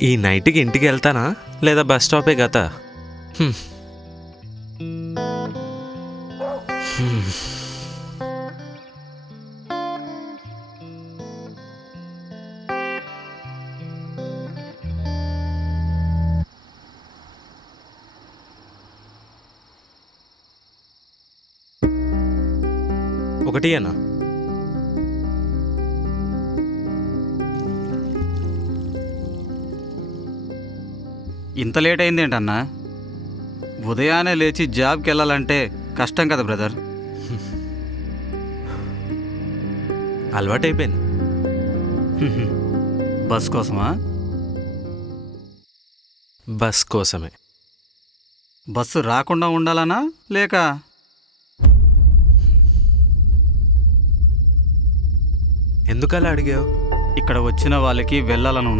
ఈ నైట్కి ఇంటికి వెళ్తానా లేదా బస్ స్టాపే గత? ఒకటి అన్నా. ఇంత లేట్ అయింది ఏంటన్నా? ఉదయాన్నే లేచి జాబ్కి వెళ్ళాలంటే కష్టం కదా బ్రదర్. అలవాటైపోయింది. బస్ కోసమా? బస్ కోసమే. బస్సు రాకుండా ఉండాలనా లేక? ఎందుకలా అడిగావు? ఇక్కడ వచ్చిన వాళ్ళకి వెళ్ళాలని